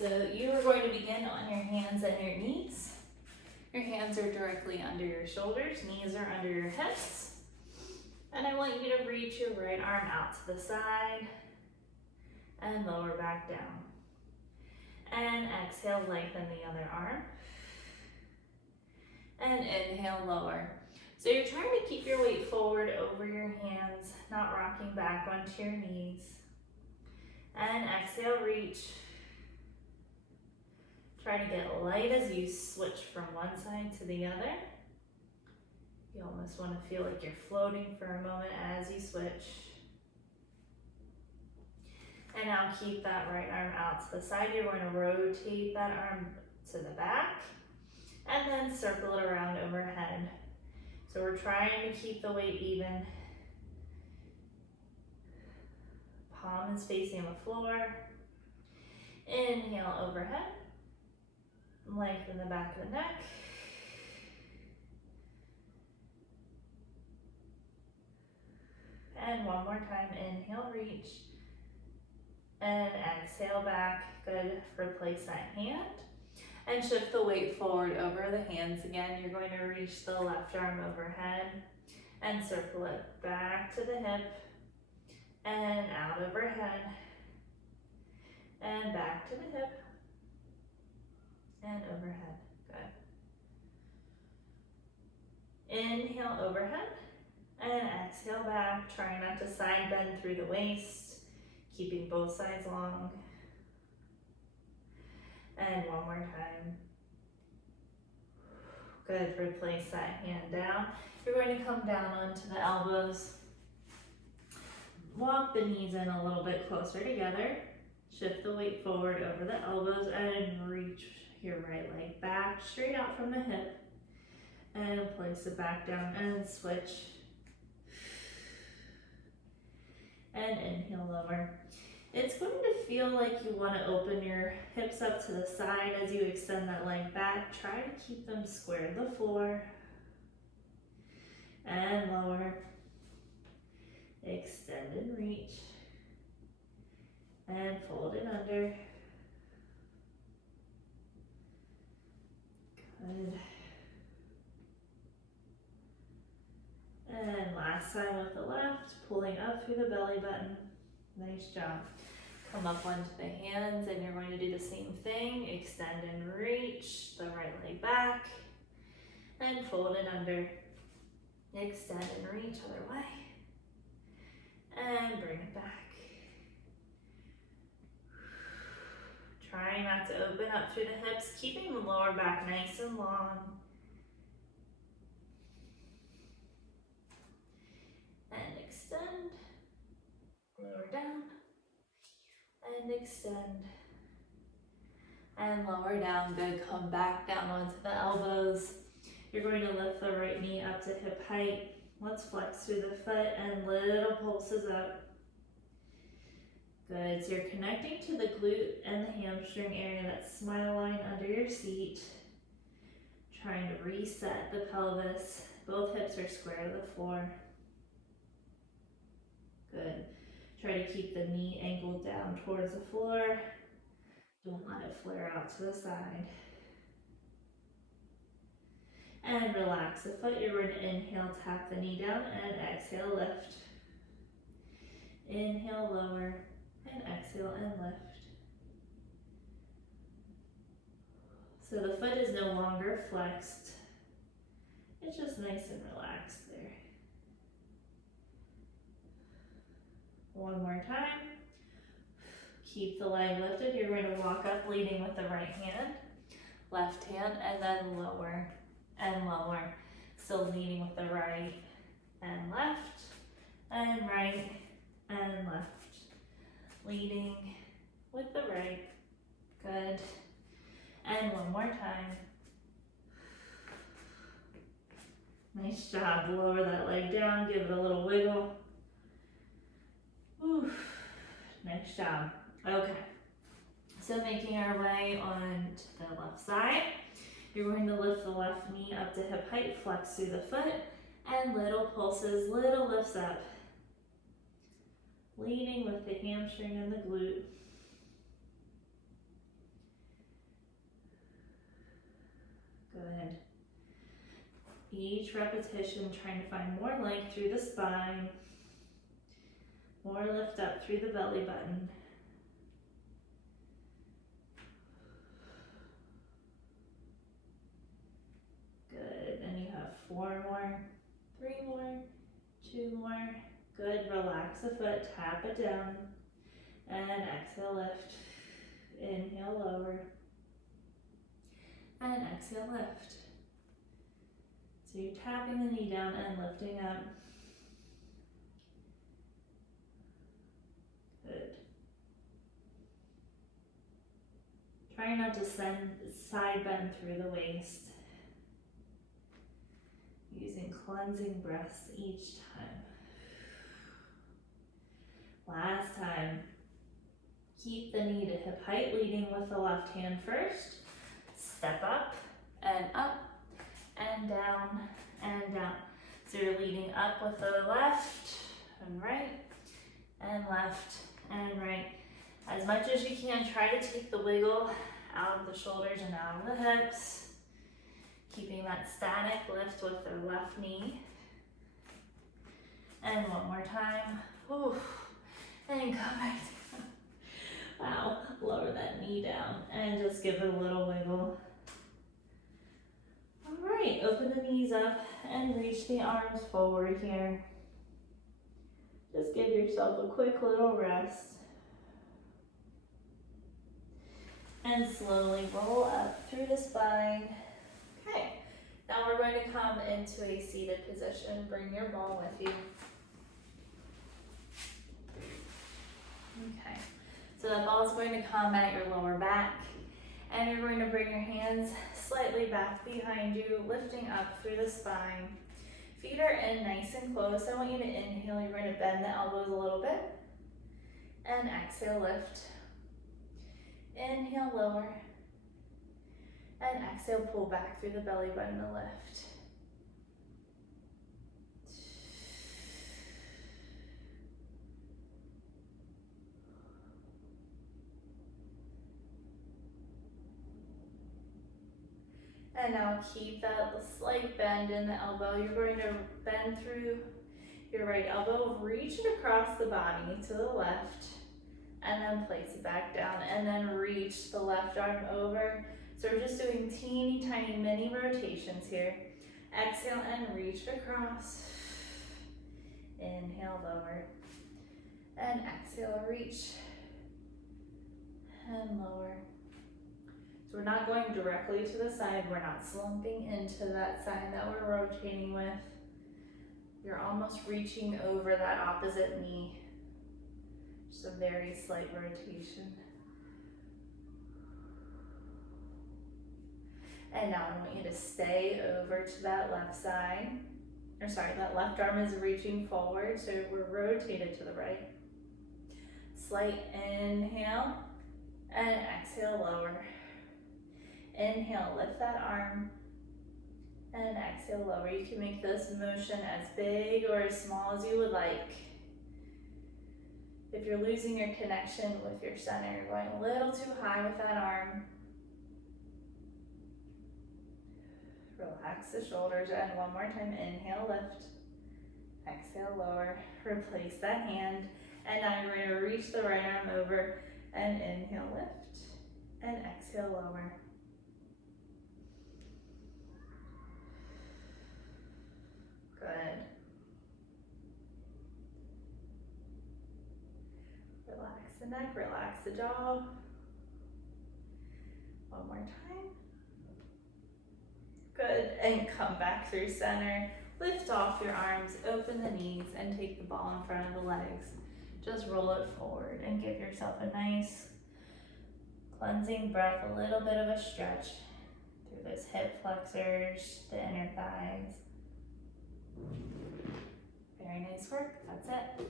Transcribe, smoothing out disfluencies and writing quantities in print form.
So you are going to begin on your hands and your knees. Your hands are directly under your shoulders, knees are under your hips. And I want you to reach your right arm out to the side and lower back down. And exhale, lengthen the other arm. And inhale, lower. So you're trying to keep your weight forward over your hands, not rocking back onto your knees. And exhale, reach. Try to get light as you switch from one side to the other. You almost want to feel like you're floating for a moment as you switch. And now keep that right arm out to the side. You're going to rotate that arm to the back and then circle it around overhead. So we're trying to keep the weight even. Palm is facing the floor. Inhale overhead. Lengthen the back of the neck. And one more time, inhale, reach. And exhale back, good. Replace that hand. And shift the weight forward over the hands again. You're going to reach the left arm overhead and circle it back to the hip and out overhead and back to the hip and overhead, good. Inhale overhead and exhale back. Try not to side bend through the waist, keeping both sides long. And one more time. Good, replace that hand down. You're going to come down onto the elbows. Walk the knees in a little bit closer together. Shift the weight forward over the elbows and reach your right leg back, straight out from the hip. And place it back down and switch. And inhale, lower. It's going to feel like you want to open your hips up to the side as you extend that leg back. Try to keep them square to the floor. And lower. Extend and reach. And fold it under. Good. And last time with the left, pulling up through the belly button. Nice job. Come up onto the hands and you're going to do the same thing. Extend and reach the right leg back and fold it under. Extend and reach other way and bring it back. Try not to open up through the hips, keeping the lower back nice and long. And extend. Lower down and extend and lower down. Good. Come back down onto the elbows. You're going to lift the right knee up to hip height. Let's flex through the foot and little pulses up. Good. So you're connecting to the glute and the hamstring area, that smile line under your seat. Trying to reset the pelvis. Both hips are square to the floor. Good. Try to keep the knee angled down towards the floor. Don't let it flare out to the side. And relax the foot. You're going to inhale, tap the knee down, and exhale, lift. Inhale, lower, and exhale, and lift. So the foot is no longer flexed. It's just nice and relaxed there. One more time. Keep the leg lifted. You're going to walk up leading with the right hand, left hand, and then lower and lower. So leading with the right and left, and right and left. Leading with the right. Good. And one more time. Nice job. Lower that leg down. Give it a little wiggle. Whew. Nice job. Okay, so making our way on to the left side, you're going to lift the left knee up to hip height, flex through the foot, and little pulses, little lifts up. Leading with the hamstring and the glute. each repetition trying to find more length through the spine, more lift up through the belly button. Good, and you have 4 more, 3 more, 2 more. Good, relax the foot, tap it down, and exhale, lift. Inhale, lower, and exhale, lift. So you're tapping the knee down and lifting up. Good. Try not to side bend through the waist. Using cleansing breaths each time. Last time. Keep the knee to hip height, leading with the left hand first. Step up and down and down. So you're leading up with the left and right and left and right. As much as you can, try to take the wiggle out of the shoulders and out of the hips. Keeping that static lift with the left knee. And one more time. Ooh. And come back down. Wow. Lower that knee down and just give it a little wiggle. All right, open the knees up and reach the arms forward here. Just give yourself a quick little rest. And slowly roll up through the spine. Okay, now we're going to come into a seated position. Bring your ball with you. Okay, so that ball is going to come at your lower back, and you're going to bring your hands slightly back behind you, lifting up through the spine. Feet are in nice and close. I want you to inhale. You're going to bend the elbows a little bit, and exhale, lift. Inhale, lower. And exhale, pull back through the belly button to lift. And now keep that slight bend in the elbow. You're going to bend through your right elbow, reach it across the body to the left, and then place it back down, and then reach the left arm over. So we're just doing teeny tiny mini rotations here. Exhale and reach across. Inhale, lower. And exhale, reach. And lower. So we're not going directly to the side. We're not slumping into that side that we're rotating with. You're almost reaching over that opposite knee. Just a very slight rotation. And now I want you to stay over to that left side. Or sorry, that left arm is reaching forward, so we're rotated to the right. Slight inhale, and exhale, lower. Inhale, lift that arm, and exhale, lower. You can make this motion as big or as small as you would like. If you're losing your connection with your center, you're going a little too high with that arm. Relax the shoulders, and one more time, inhale, lift, exhale, lower, replace that hand, and now you're going to reach the right arm over, and inhale, lift, and exhale, lower. Good. Relax the neck, relax the jaw. One more time. Good, and come back through center. Lift off your arms, open the knees, and take the ball in front of the legs. Just roll it forward and give yourself a nice cleansing breath, a little bit of a stretch through those hip flexors, the inner thighs. Very nice work, that's it.